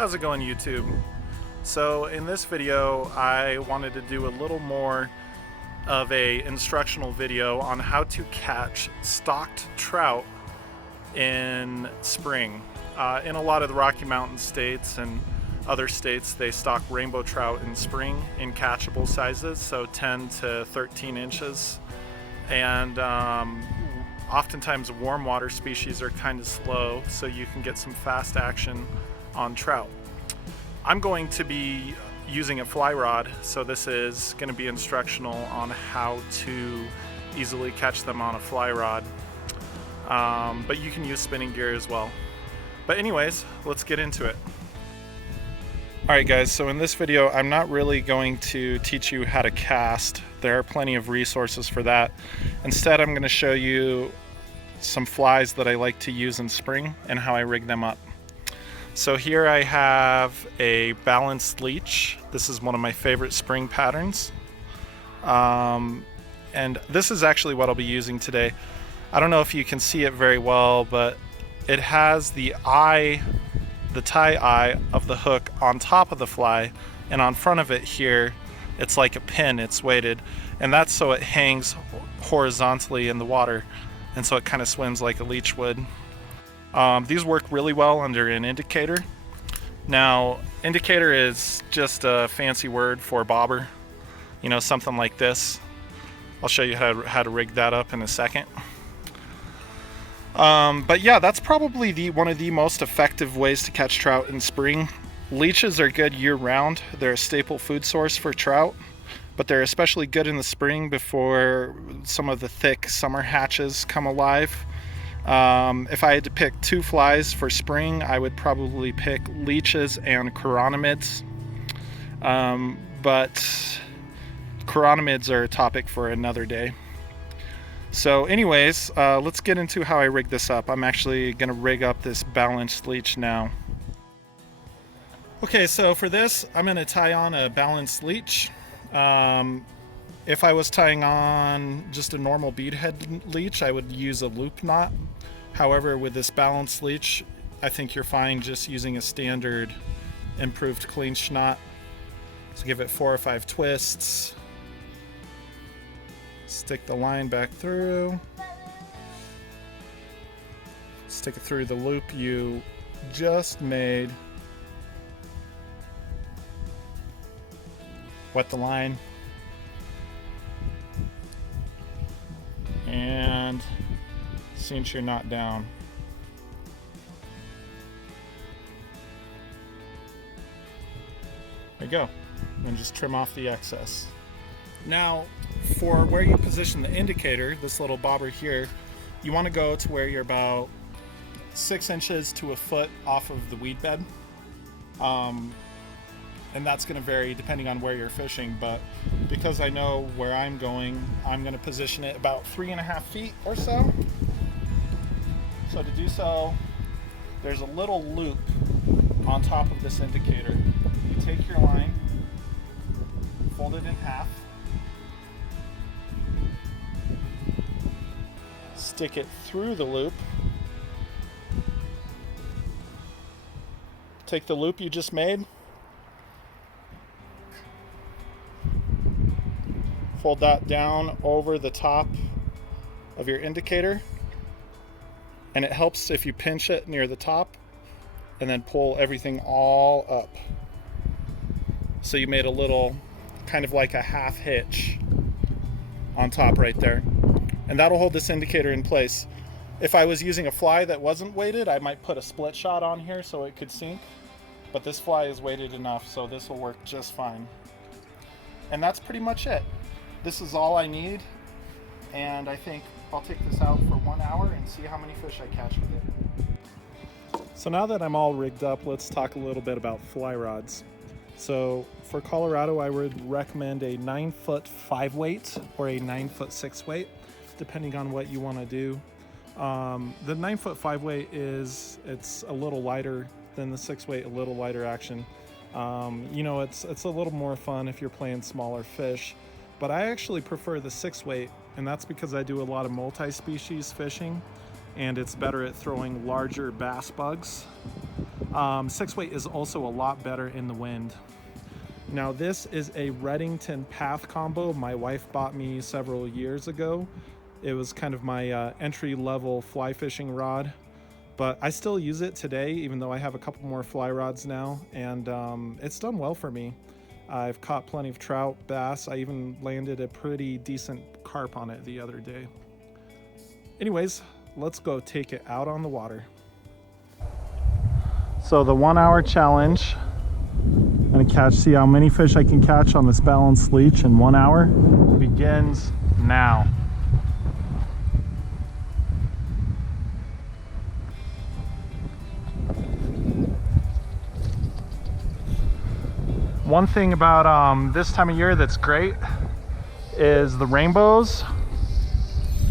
How's it going, YouTube? So in this video I wanted to do a little more of a instructional video on how to catch stocked trout in spring. In a lot of the Rocky Mountain states and other states, they stock rainbow trout in spring in catchable sizes, so 10 to 13 inches. And oftentimes warm water species are kind of slow, so you can get some fast action on trout. I'm going to be using a fly rod, so this is going to be instructional on how to easily catch them on a fly rod. But you can use spinning gear as well. But anyways, let's get into it. Alright guys, so in this video I'm not really going to teach you how to cast. There are plenty of resources for that. Instead, I'm going to show you some flies that I like to use in spring and how I rig them up. So here I have a balanced leech. This is one of my favorite spring patterns. And this is actually what I'll be using today. I don't know if you can see it very well, but it has the eye, the tie eye of the hook on top of the fly, and on front of it here, it's like a pin, it's weighted, and that's so it hangs horizontally in the water, and so it kind of swims like a leech would. These work really well under an indicator. Now, indicator is just a fancy word for bobber, you know, something like this. I'll show you how to rig that up in a second. But yeah, that's probably one of the most effective ways to catch trout in spring. Leeches are good year-round. They're a staple food source for trout, but they're especially good in the spring before some of the thick summer hatches come alive. If I had to pick two flies for spring, I would probably pick leeches and chironomids. But chironomids are a topic for another day. So anyways, let's get into how I rig this up. I'm actually going to rig up this balanced leech now. Okay, so for this, I'm going to tie on a balanced leech. If I was tying on just a normal beadhead leech, I would use a loop knot. However, with this balanced leech, I think you're fine just using a standard improved clinch knot. So give it 4 or 5 twists. Stick the line back through. Stick it through the loop you just made. Wet the line. And cinch your knot down. There you go. And just trim off the excess. Now, for where you position the indicator, this little bobber here, you want to go to where you're about 6 inches to a foot off of the weed bed. And that's going to vary depending on where you're fishing, but because I know where I'm going to position it about 3.5 feet or so. So to do so, there's a little loop on top of this indicator. You take your line, fold it in half, stick it through the loop, take the loop you just made, fold that down over the top of your indicator, and it helps if you pinch it near the top and then pull everything all up. So you made a little, kind of like a half hitch on top right there. And that'll hold this indicator in place. If I was using a fly that wasn't weighted, I might put a split shot on here so it could sink. But this fly is weighted enough, so this will work just fine. And that's pretty much it. This is all I need, and I think I'll take this out for 1 hour and see how many fish I catch with it. So now that I'm all rigged up, let's talk a little bit about fly rods. So for Colorado, I would recommend a 9-foot 5-weight or a 9-foot 6-weight, depending on what you want to do. The 9-foot 5-weight it's a little lighter than the 6-weight, a little lighter action. You know, it's a little more fun if you're playing smaller fish. But I actually prefer the 6-weight, and that's because I do a lot of multi-species fishing. and it's better at throwing larger bass bugs. 6-weight is also a lot better in the wind. Now this is a Redington Path combo my wife bought me several years ago. It was kind of my entry-level fly fishing rod, but I still use it today, even though I have a couple more fly rods now, and it's done well for me. I've caught plenty of trout, bass. I even landed a pretty decent carp on it the other day. Anyways, let's go take it out on the water. So the 1 hour challenge, I'm gonna see how many fish I can catch on this balanced leech in 1 hour, begins now. One thing about this time of year that's great is the rainbows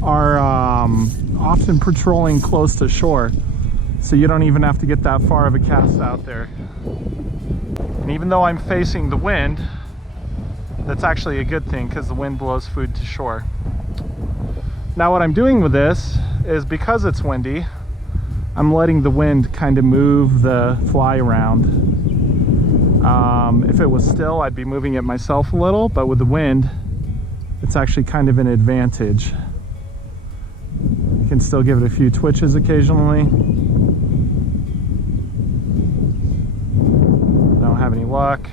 are often patrolling close to shore, so you don't even have to get that far of a cast out there. And even though I'm facing the wind, that's actually a good thing because the wind blows food to shore. Now what I'm doing with this is, because it's windy, I'm letting the wind kind of move the fly around. If it was still, I'd be moving it myself a little, but with the wind, it's actually kind of an advantage. You can still give it a few twitches occasionally. Don't have any luck.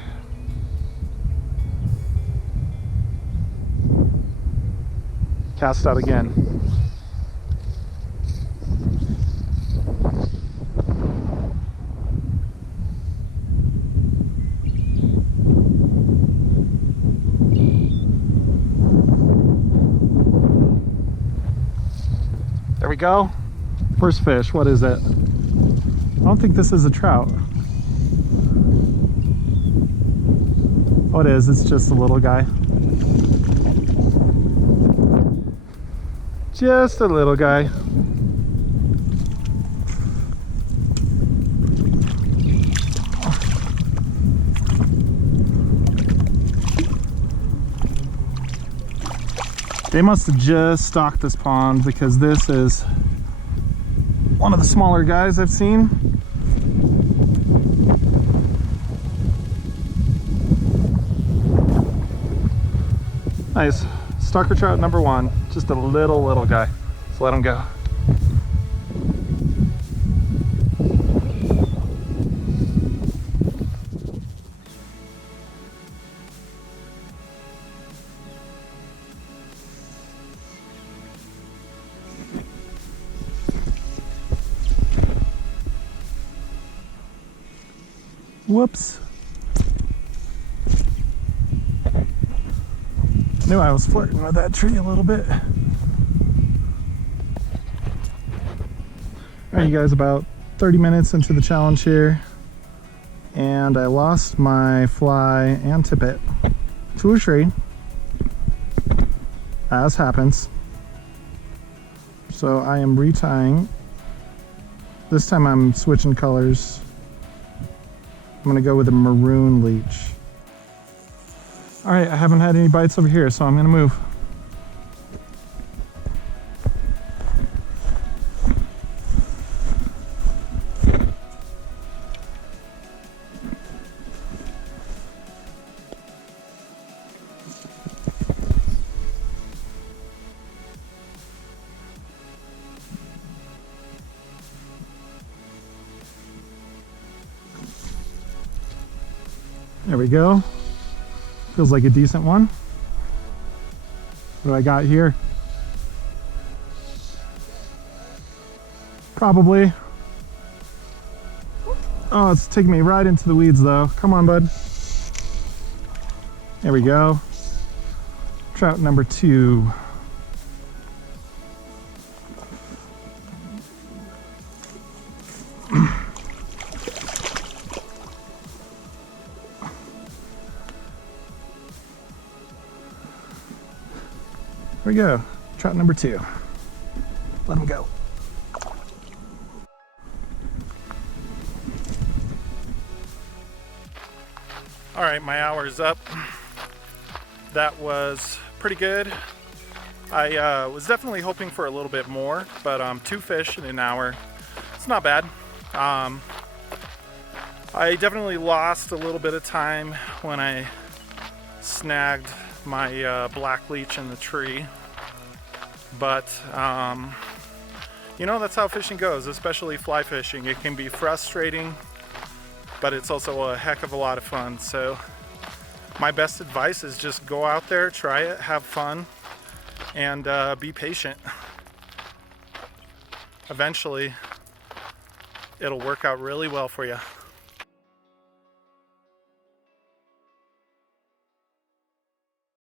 Cast out again. There we go. First fish. What is it? I don't think this is a trout. Oh, it is. It's just a little guy. Just a little guy. They must have just stocked this pond, because this is one of the smaller guys I've seen. Nice. Stalker trout number one. Just a little guy. So let him go. Whoops. Knew I was flirting with that tree a little bit. Alright, you guys, about 30 minutes into the challenge here, and I lost my fly and tippet to a tree, as happens. So I am retying. This time I'm switching colors. I'm gonna go with a maroon leech. All right, I haven't had any bites over here, so I'm gonna move. There we go. Feels like a decent one. What do I got here? Probably. Oh, it's taking me right into the weeds though. Come on, bud. There we go. Trout number 2. There we go. Trout number 2. Let him go. All right, my hour's up. That was pretty good. I was definitely hoping for a little bit more, but 2 fish in an hour, it's not bad. I definitely lost a little bit of time when I snagged my black leech in the tree, but you know, that's how fishing goes, especially fly fishing. It can be frustrating, but it's also a heck of a lot of fun. So my best advice is just go out there, try it, have fun, and be patient. Eventually, it'll work out really well for you.